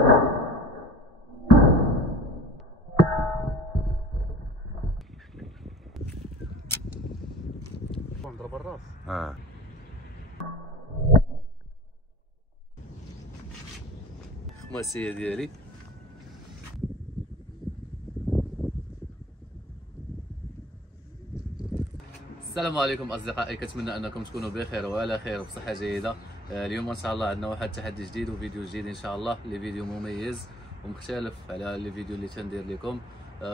نضرب الراس. الخماسية ديالي. السلام عليكم اصدقائي، كنتمنى انكم تكونوا بخير وعلى خير وبصحه جيده. اليوم ان شاء الله عندنا واحد التحدي جديد وفيديو جديد ان شاء الله، اللي فيديو مميز ومختلف على لي فيديو اللي تندير لكم.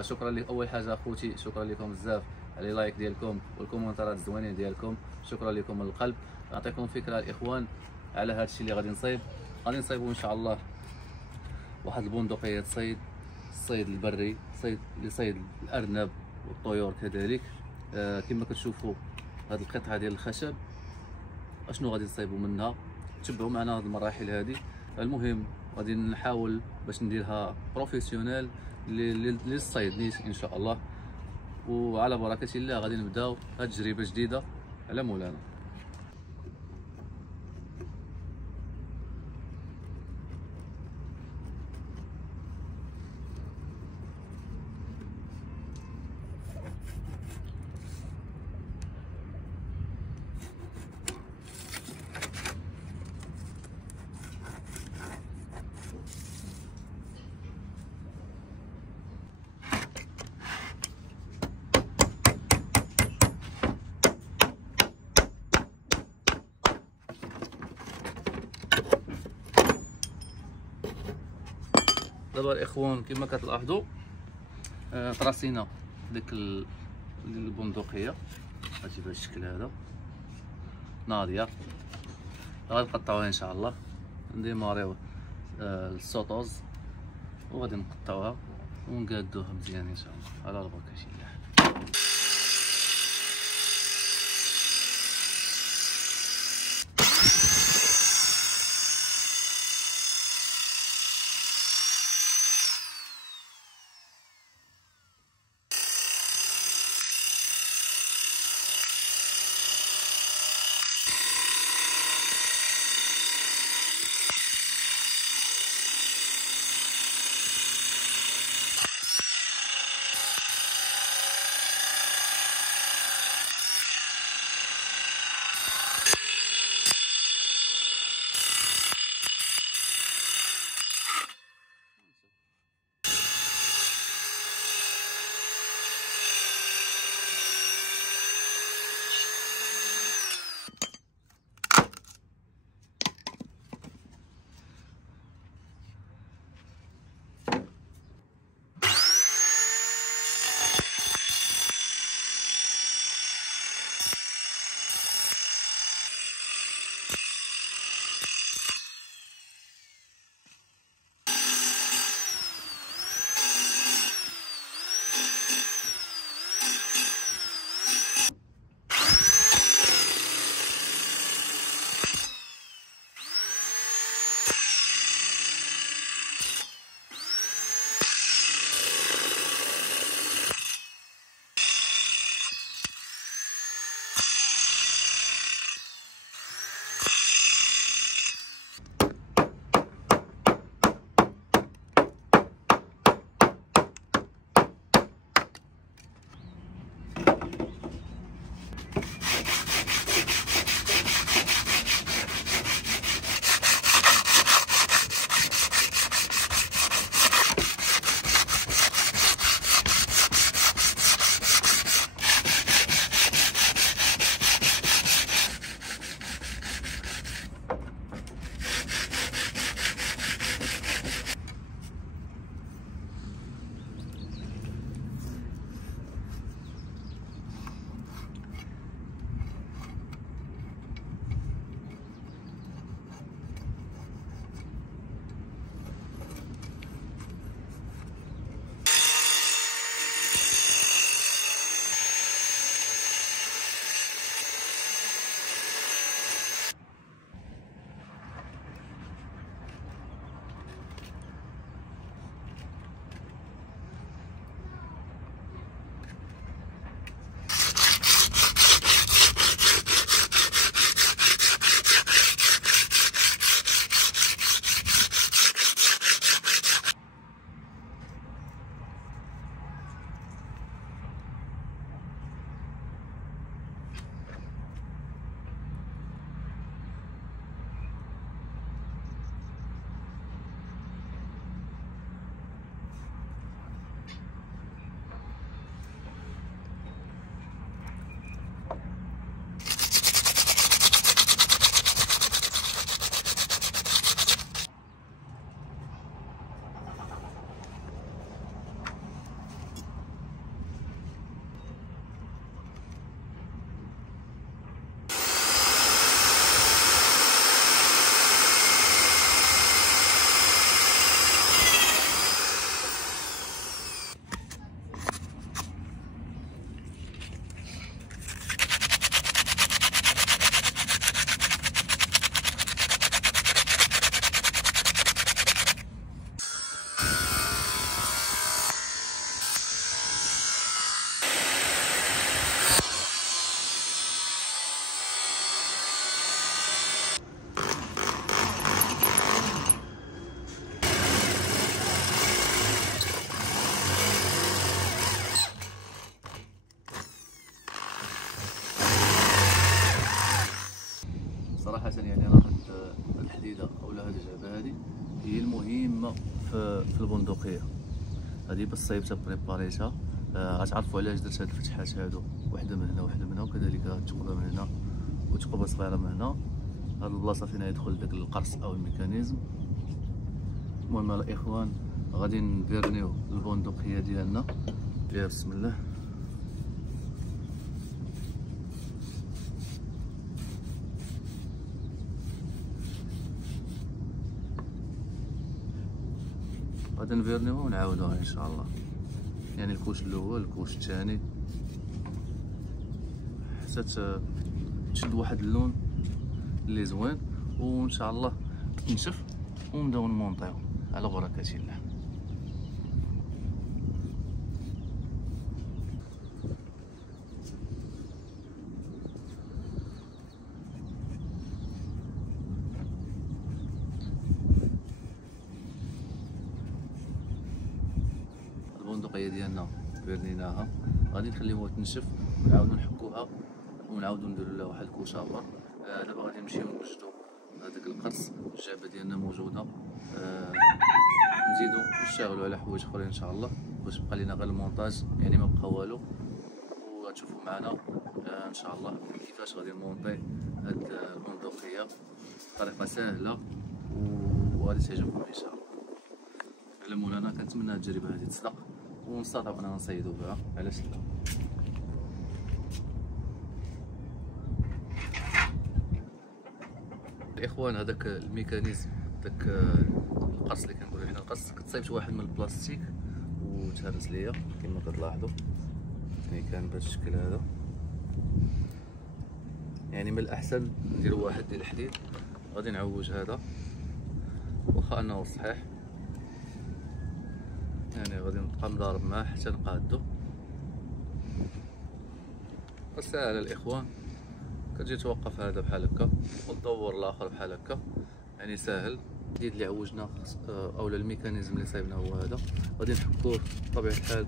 شكرا لك اول حاجه اخوتي، شكرا لكم بزاف على لايك ديالكم والكومنتات الزوينين ديالكم، شكرا لكم من القلب. نعطيكم فكره الاخوان على هذا الشيء اللي غادي نصيبوا ان شاء الله واحد البندقيه صيد، الصيد البري، صيد لصيد الارنب والطيور كذلك. كما كتشوفوا هذه القطعه ديال الخشب اشنو غادي نصايبوا منها. تبعوا معنا هذه المراحل هذه. المهم غادي نحاول باش نديرها بروفيسيونيل للصيد نيت ان شاء الله، وعلى بركه الله غادي نبداو هذه تجربه جديده على مولانا. دابا الاخوان كما كتلاحظوا طراسينا ديك البندقيه غتجي بهذا الشكل هذا ناضيه. غادي نقطعوها ان شاء الله، نديماريو السوطوز وغادي نقطعوها ونقادوها مزيان ان شاء الله على بركه الله. العجبه هذه هي المهمه في البندقيه هذه. باش صايبتها بريباريتها غتعرفوا علاش درت هاد الفتحات هادو، وحده من هنا وحده من هنا، وكذلك ثقبه من هنا وثقبه صغيره من هنا. هاد البلاصه فين يدخل داك القرص او الميكانيزم. المهم الاخوان غادي نفيرنيو البندقيه ديالنا. يا بسم الله. غادي نفيرنيوها ونعاودوها ان شاء الله، يعني الكوش الاول الكوش الثاني حتى تشد واحد اللون اللي زوين، وان شاء الله تنشف ونبداو نمونطيو على بركه الله. البندقيه ديالنا فيرنيناها، غادي نخليوها تنشف ونعاودو نحكوها ونعاودو نديرو لها واحد الكوشه اخر. دابا غادي نمشيو نوجدو هذاك القرص، الجعبه ديالنا موجوده. نزيدو نشتغلوا على حوايج اخرين ان شاء الله باش يبقى لينا غير المونتاج، يعني ما بقى والو. وغتشوفوا معنا ان شاء الله كيفاش غادي نمونطي هاد البندقيه بطريقه سهله وغادي تعجبكم ان شاء الله. على مولانا كنتمنى هاد التجربه هادي تصدق ونستطيعوا اننا نصيدوا بها، علاش لا. الاخوان هذاك الميكانيزم، داك القرص اللي كنقولوا حنا القرص، كنت صايبت واحد من البلاستيك وتهرس ليا كما كتلاحظوا، يعني كان بهذا الشكل هذا. يعني من الاحسن نديروا واحد ديال الحديد. غادي نعوج هذا واخا انه صحيح، يعني غادي نبقى مضارب معاه حتى نقادو. ساهل الاخوان، كتجي توقف هذا بحال هكا وتدور الاخر بحال هكا، يعني ساهل. الحديد اللي عوجنا اولا الميكانيزم اللي صايبنا هو هذا، غادي نحكوه بطبيعه الحال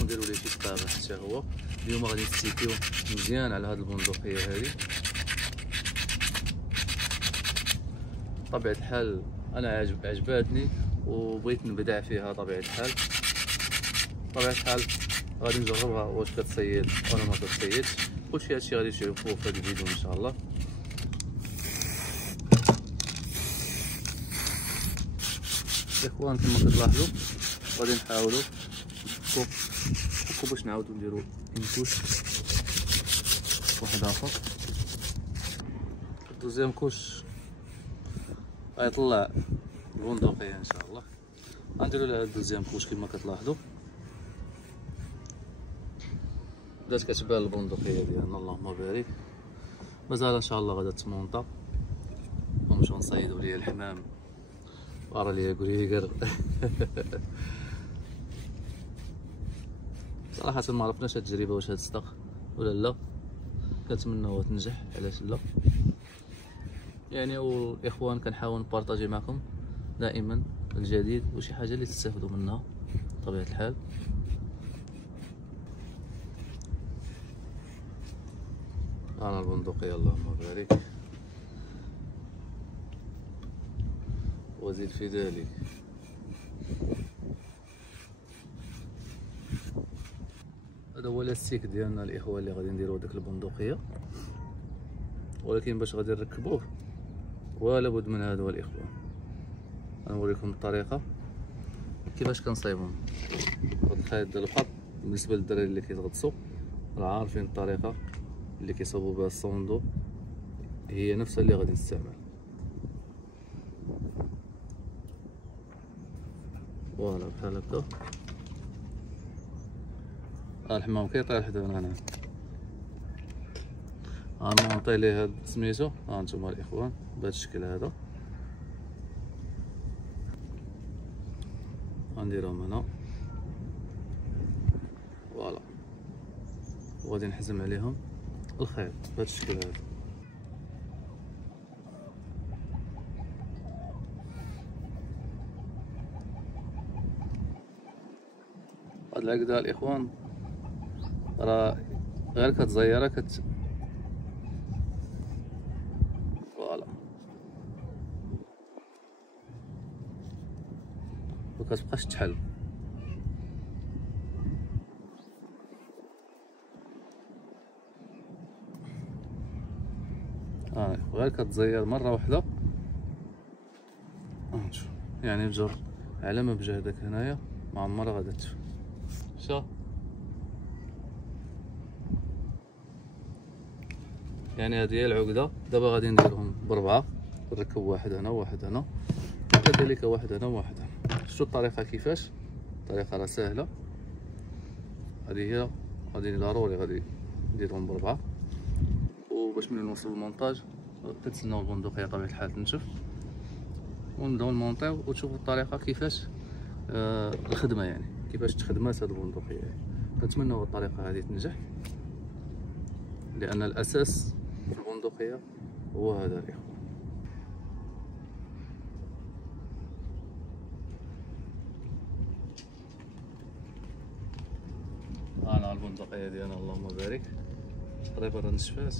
ونديرو ليه شي صباغه حتى هو. اليوم غادي نستيكيو مزيان على هاد البندقيه هذه. بطبيعه الحال انا عجباتني وبغيت نبدع فيها. طبيعه الحال غادي نجربها واش كتصيد ولا ما كتصيدش. كلشي هادشي غادي تشوفوه في هاد الفيديو ان شاء الله. الاخوان كما كتلاحظوا غادي نحاولوا نفكو باش نعاودو نديرو انكوش واحد اخر. الدوزيام كوش غيطلع البندقيه ان شاء الله. غنديرو لها الدوزيام كوش كما كتلاحظوا. بدات كتبان البندقيه ديالنا، اللهم بارك. مازال ان شاء الله غادا تمونطا ونمشيو نصيدو ليا الحمام ورا ليا كريكر. صراحه ما عرفناش هاد التجربه واش هتصدق ولا لا، كنتمناوها تنجح، علاش لا. يعني والاخوان كنحاول نبارطاجي معكم دائما الجديد وشي حاجه اللي تستافدوا منها بطبيعه الحال. انا البندقيه اللهم بارك وزيد في ذلك. هذا هو لاستيك ديالنا الاخوان اللي غادي نديرو داك البندقيه، ولكن باش غادي نركبوه ولا بد من هذا الاخوان. غنوريكم الطريقه كيفاش كنصايبهم. هاد الخيط ديال الخط بالنسبه للدراري اللي كيتغطسوا راه عارفين الطريقه اللي كيصاوبوا بها الصوندو، هي نفسها اللي غادي نستعمل. فوالا بحال هكا. الحمام كيطير حدانا هنا. غنمونطي ليه هاد سميتو، ها نتوما الاخوان بهذا الشكل هذا. غنديرهم هنا فوالا، وغادي نحزم عليهم الخيط بهذا الشكل هذا. هاد العقده الاخوان راه غير كتزيرها فوالا كتبقاش تحل. غير كتزير مره واحده نشوف يعني بجر على ما بجا هداك هنايا ما عمرها غادا تشوف. شا يعني هذه هي العقده. دابا غادي نديرهم بربعه، نركب واحد هنا وواحد هنا وكذلك واحد هنا وواحد هنا. شفتوا الطريقه كيفاش؟ الطريقه راه سهله. هذه هي غادي ضروري غادي نديرهم بربعه. وباش ملي نوصل للمونتاج كنتسناو البندقيه بطبيعه الحال تنشف ونبداو نمونطيو وتشوفوا الطريقه كيفاش الخدمه يعني كيفاش تخدمات هاد البندقيه يعني. كنتمنوا الطريقه هذه تنجح لان الاساس في البندقيه هو هذا الاخوان. انا البندقيه ديالنا اللهم بارك قريبه راه نشفات.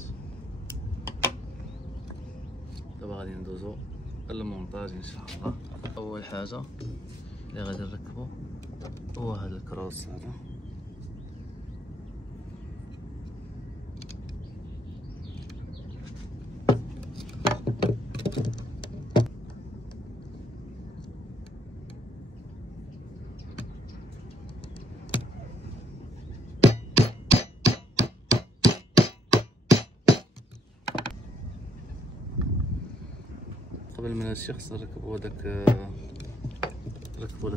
دابا غادي ندوزو للمونتاج ان شاء الله. اول حاجه اللي غادي نركبو هو هذا الكروس هذا. قبل من هادشي خصنا نركبو داك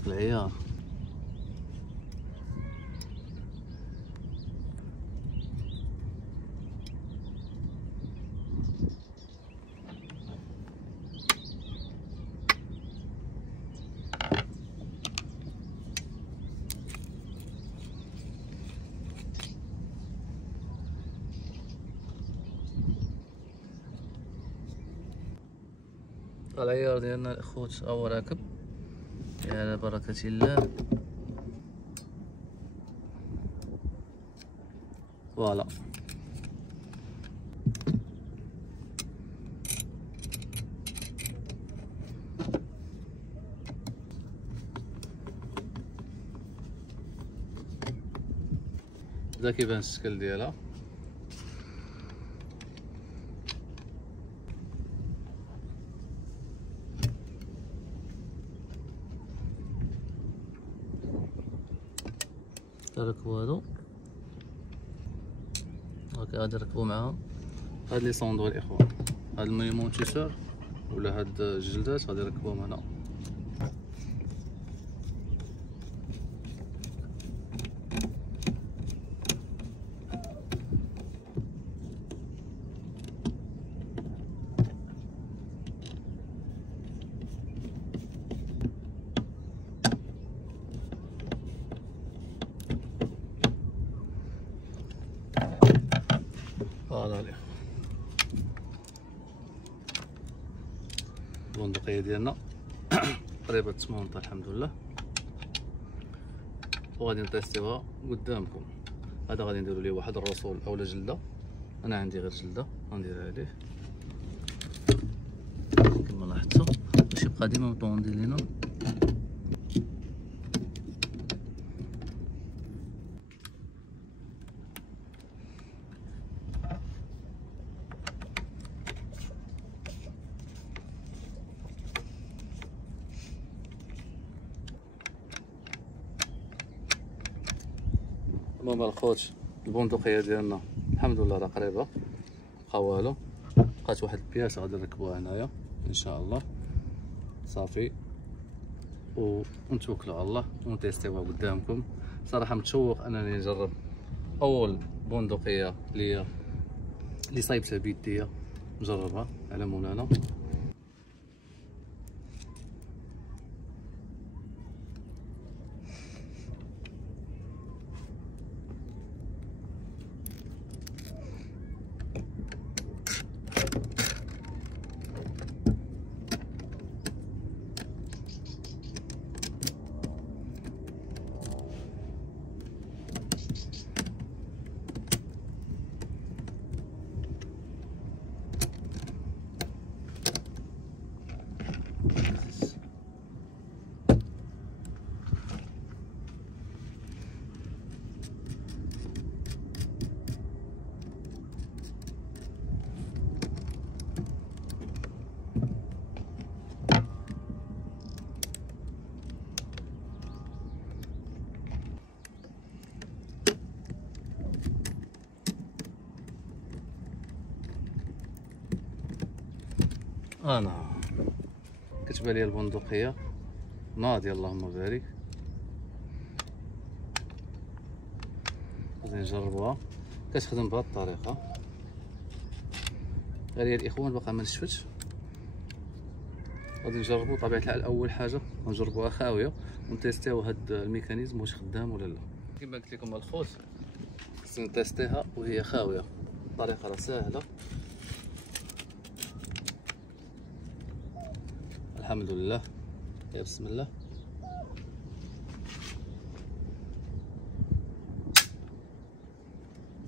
العيار. العيار ديالنا الاخوت هو راكب على بركة الله. فوالا بدا كيبان الشكل ديالها. نركبو هادو هاكا غادي نركبو معاها هاد لي صوندو الاخوان. هاد المونتيسور ولا هاد الجلدات غادي نركبوهم هنا. فوالا البندقية ديالنا قريبة تمونطا الحمد لله، وغادي نطيستيوها قدامكم. هذا غادي نديرو ليه واحد الرسول اولا جلده. انا عندي غير جلده غنديرها عليه كما لاحظتوا باش يبقى ديما مطوندي لينا. المهم الخوت البندقيه ديالنا الحمد لله راه قريبه بقى والو. بقات واحد البياس غادي نركبوها هنايا ان شاء الله صافي ونتوكلوا على الله ونتيستيوها قدامكم. صراحه متشوق انني نجرب اول بندقيه اللي صايبتها بيديا نجربها على مولانا. انا كتبان لي البندقيه ناضيه اللهم بارك. غادي نجربوها، كتخدم بهذه الطريقه. غير الاخوان باقا ما نشفتش، غادي نجربو بطبيعه الحال. اول حاجه غنجربوها خاويه ونتيستيو هاد الميكانيزم واش خدام ولا لا. كما قلت لكم الخوت خصني نتيستيها وهي خاويه. الطريقه راه ساهله الحمد لله. يا بسم الله.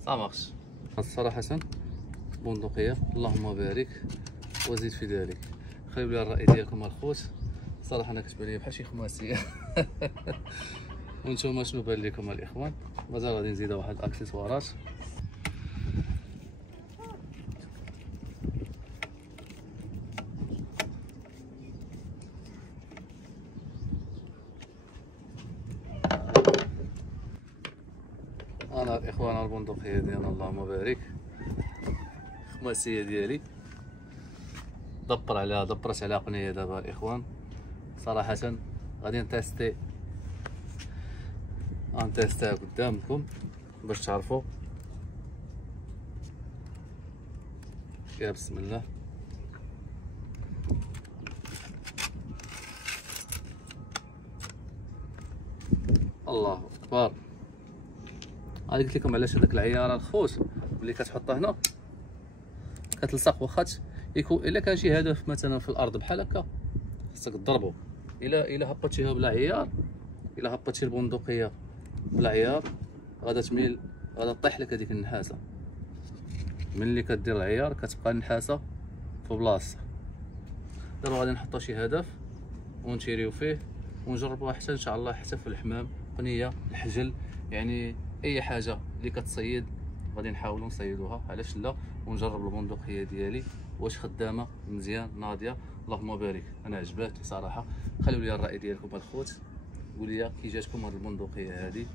صامغش صراحه بندقيه اللهم بارك وزيد في ذلك. خليو لي الراي ديالكم الخوت. صراحه انا كتبان لي بحال شي خماسيه. وانتم شنو بان لكم الاخوان؟ مازال غادي نزيدها واحد الاكسسوارات. انا الاخوان البندقيه ديالنا اللهم بارك، خماسيه ديالي دبرت على قنيه دابا الاخوان. صراحه غادي نتيستيها قدامكم باش تعرفوا. يا بسم الله. الله اكبر. غادي قلت لكم علاش هذاك العيار الخوت ملي كتحطها هنا كتلصق. واخا يكون الا كان شي هدف مثلا في الارض بحال هكا خصك تضربو. الا هبطتيها بلا عيار، الا هبطتي البندقيه بلا عيار غادا تميل، غادا طيح لك هذيك النحاسه. ملي كدير العيار كتبقى النحاسه في بلاصتها. دابا غادي نحطو شي هدف ونتيريو فيه ونجربوها حتى ان شاء الله حتى في الحمام، قنيه، الحجل، يعني اي حاجه اللي كتصيد غادي نحاولوا نصيدوها. علاش لا؟ ونجرب البندقيه ديالي واش خدامه مزيان ناضيه. اللهم بارك. انا عجباتني صراحه. خليو لي الراي ديالكم الخوت، قولوا لي كي جاتكم هذه البندقيه هذه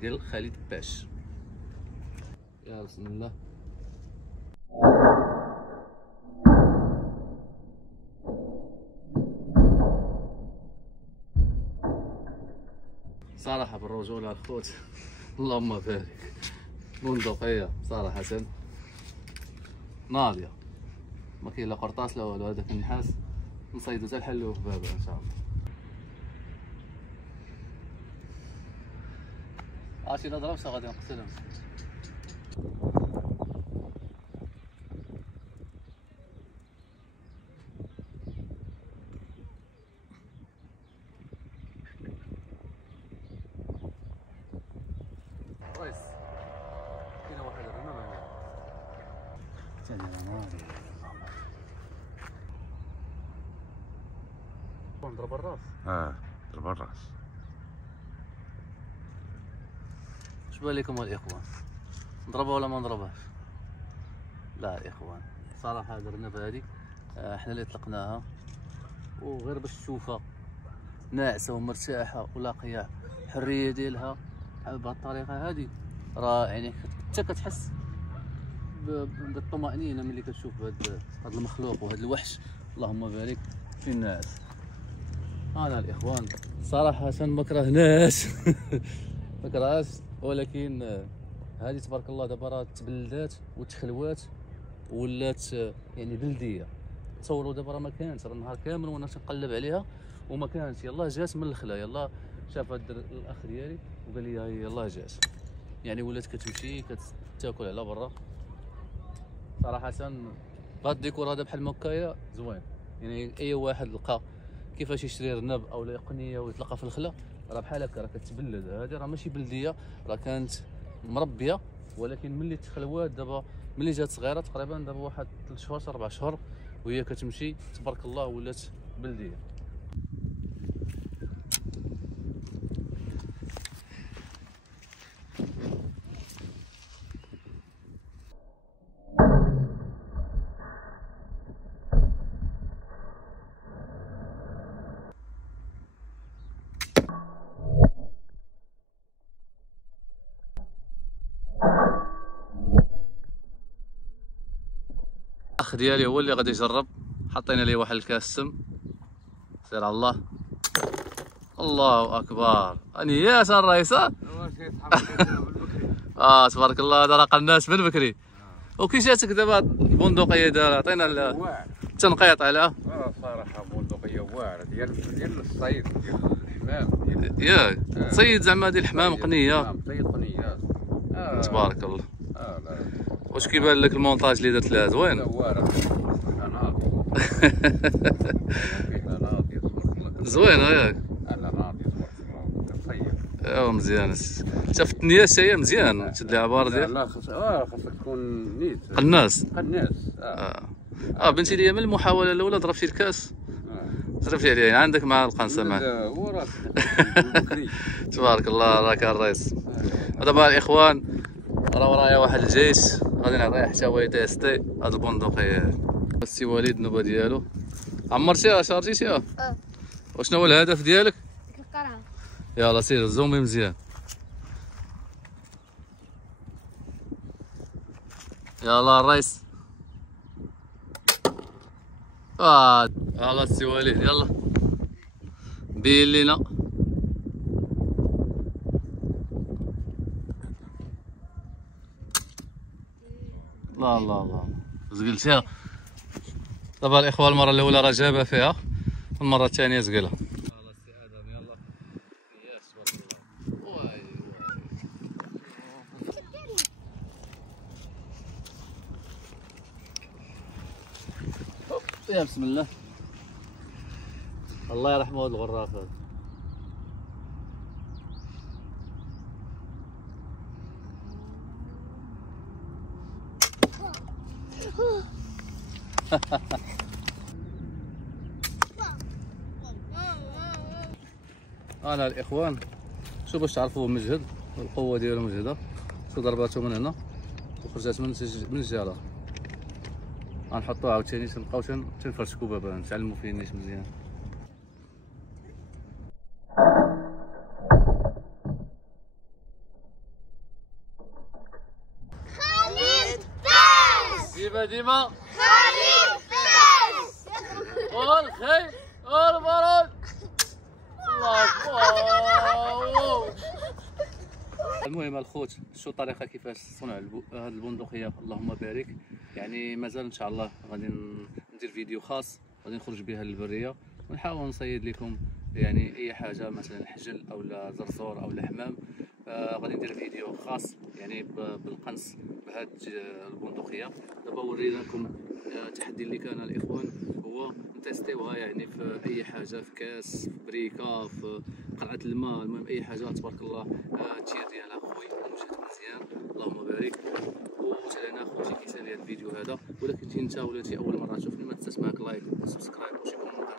ديال خالد باش. يا بسم الله. صراحه بالرجوله الخوت اللهم بارك. بندقيه صراحه ناضيه، ما كاين لا قرطاس لا والو. هذاك النحاس نصيدو حتى نحلوه في بابا ان شاء الله. عرفتي الا ضربتها غادي نقتلهم. ريس كاينه واحد الرمه ثاني ناري. نضرب الراس. ضرب الراس. اش بان لكم الاخوان؟ نضربها ولا ما نضربهاش؟ لا الاخوان صراحه هذه الرنبه هذه احنا اللي طلقناها، وغير باش تشوفها ناعسه ومرتاحه ولاقيه الحريه ديالها بهذه الطريقه هذه، راه يعني حتى كتحس بالطمأنينه ملي كتشوف هذا المخلوق وهذا الوحش اللهم بارك في الناس. انا الاخوان صراحه ما كرهناش ما كرهاش، ولكن هذه تبارك الله دابا راه تبلدات وتخلوات ولات يعني بلديه. تصوروا دابا راه ما كانت، راه النهار كامل وانا تنقلب عليها وما كانت. يلاه جات من الخلا، يلاه شاف هاد الاخ ديالي وقال لي هاي يلاه جات، يعني ولات كتمشي كتاكل على برا. صراحه هاد الديكور هذا بحال مكايا زوين، يعني اي واحد لقى كيفاش يشري رنب او قنيه ويطلقها في الخلا راه بحال هكا راه كتبلد. هذه راه ماشي بلديه، راه كانت مربيه، ولكن ملي تخلوات دابا ملي جات صغيره تقريبا دابا واحد 3 شهور 4 شهور وهي كتمشي تبارك الله ولات بلديه. الاخ ديالي هو اللي غادي يجرب حطينا ليه واحد الكاس السم. سير على الله. الله اكبر انيات الرئيس. تبارك الله. هذا راه قناص من بكري. وكي جاتك دابا البندقيه دار عطينا التنقيط عليها. صراحه بندقيه واعره ديال الصيد ديال الحمام ياك تصيد زعما ديال الحمام قنيه. تصيد قنيات. تبارك الله. لا واش كيبان لك المونتاج اللي درت لها زوين؟ واعره. زوينه ياك. انا راضي تبارك الله كنصيد. مزيان. انت في التنياس هي مزيان تشد لها عبار ديال. لا خاصك تكون نيت قناص. بنتي ليا من المحاوله الاولى ضربتي الكاس. ضربتي عليا عندك مع القنصه معاه. تبارك الله. راك الرئيس. ودابا الاخوان راه ورايا واحد الجيش غادي نعطيه حتى هو يتيستي هاد البندقيه. السي وليد النوبه ديالو عمرتيها شارجيتيها؟ وشنو هو الهدف ديالك؟ القرعه. يلا سير زومي مزيان. يلا الرئيس. يلا السي وليد يلا بين لينا. لا لا لا زقلتيها. دابا الاخوان المره الاولى راه جابها فيها والمره الثانيه زقلها. يلا السي ادم يلا. يا بسم الله. الله يرحمه هذا الغراف هذا. انا الاخوان شو باش تعرفوا مجهد القوه ديالو مجهده. شو ضرباته من هنا وخرجات من الجهه. غنحطوها عاوتاني تنبقاو تنفرشكو بابا نتعلموا فيه نيش مزيان. خالد فاس. ديما خالد فاس. والخير والبرد. الله اكبر. المهم الخوت شو الطريقه كيفاش صنع هذه البندقيه اللهم بارك. يعني مازال ان شاء الله غادي ندير فيديو خاص غادي نخرج بها للبريه ونحاول نصيد لكم يعني اي حاجه مثلا حجل او زرزور او حمام. غادي ندير فيديو خاص يعني بالقنص بهذه البندقيه. دابا ورينا لكم التحدي اللي كان الاخوان هو نتيستيوها يعني في اي حاجه في كاس في بريكه في قرعه الماء. المهم اي حاجه تبارك الله. التير ديالها خويا مجهد مزيان اللهم بارك. وتعالى خوتي كيسالي هذا الفيديو هذا ولكن انت ولاتي اول مره تشوفني ما تنساش معاك لايك وسبسكرايب وشي كومونتير.